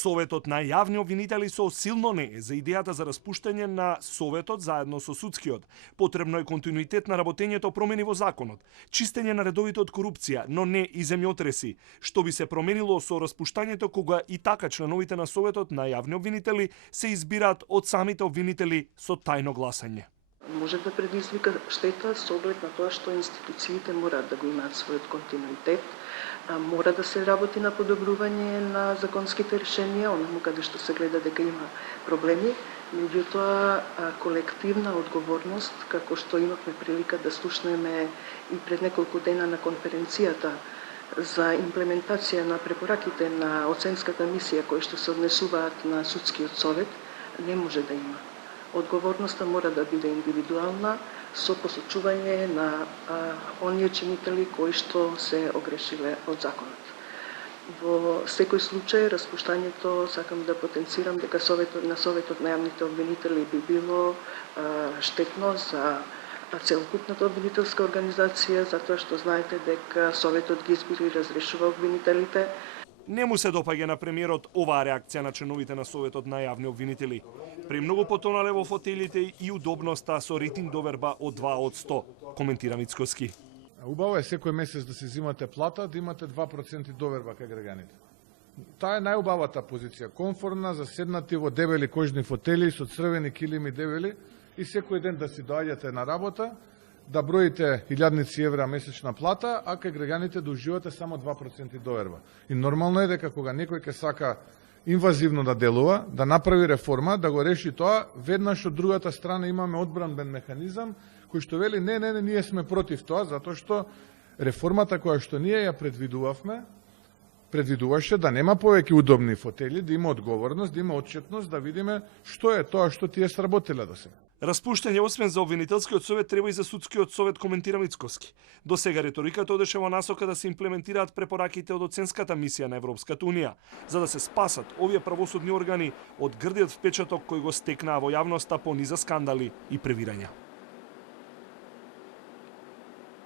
Советот на јавни обвинители со силно не за идејата за распуштање на Советот заедно со судскиот. Потребно е континуитет на работењето, промени во законот, чистење на редовите од корупција, но не и земјотреси, што би се променило со распуштањето кога и така членовите на Советот на јавни обвинители се избираат од самите обвинители со тајно гласање. Може да предизвика штета со оглед на тоа што институциите мораат да го имаат својот континуитет, мора да се работи на подобрување на законските решенија, онаму каде што се гледа дека има проблеми, меѓутоа колективна одговорност, како што имавме прилика да слушнеме и пред неколку дена на конференцијата за имплементација на препораките на оценската мисија кои што се однесуваат на судскиот совет, не може да има. Одговорноста мора да биде индивидуална со посочување на оние чинители кои што се огрешиле од законот. Во секој случај, распуштањето, сакам да потенцирам дека Советот на јавните обвинители би било штетно за целокупната обвинителска организација, затоа што знаете дека Советот ги избира и разрешува обвинителите. Не му се допаѓа на премиерот оваа реакција на членовите на Советот на јавни обвинители. Премногу потонале во фотелите и удобноста со рейтинг доверба од 2 од 100, коментира Мицкоски. Убаво е секој месец да се зимате плата, да имате 2% доверба кај граѓаните. Таа е најубавата позиција, комфортна, заседнати во дебели кожни фотели со црвени килими дебели и секој ден да си доаѓате на работа, да броите илјадници евра месечна плата, а кај граѓаните да уживате само 2% доверба. И нормално е дека кога некој ќе сака инвазивно да делува, да направи реформа, да го реши тоа, веднаш од другата страна имаме одбранбен механизам кој што вели не, ние сме против тоа, затоа што реформата која што ние ја предвидуваше да нема повеќе удобни фотели, да има одговорност, да има отчетност, да видиме што е тоа што тие сработиле до сега. Распуштање освен за обвинителскиот совет треба и за судскиот совет, коментира Мицкоски. До сега риториката одеше во насока да се имплементираат препораките од оценската мисија на Европската унија, за да се спасат овие правосудни органи од грдиот впечаток кој го стекнаа во јавноста по низа скандали и превирања.